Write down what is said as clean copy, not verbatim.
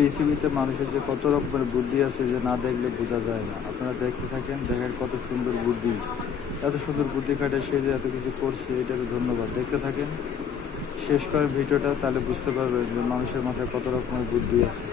পৃথিবীতে মানুষের যে কত রকমের বুদ্ধি আছে যে না দেখলে বোঝা যায় না। আপনারা দেখতে থাকেন, দেখেন কত সুন্দর বুদ্ধি, এত সুন্দর বুদ্ধি খাটে সে যে এত কিছু করছে, এটাকে ধন্যবাদ। দেখতে থাকেন, শেষ করেন ভিডিওটা, তাহলে বুঝতে পারবেন যে মানুষের মাথায় কত রকমের বুদ্ধি আছে।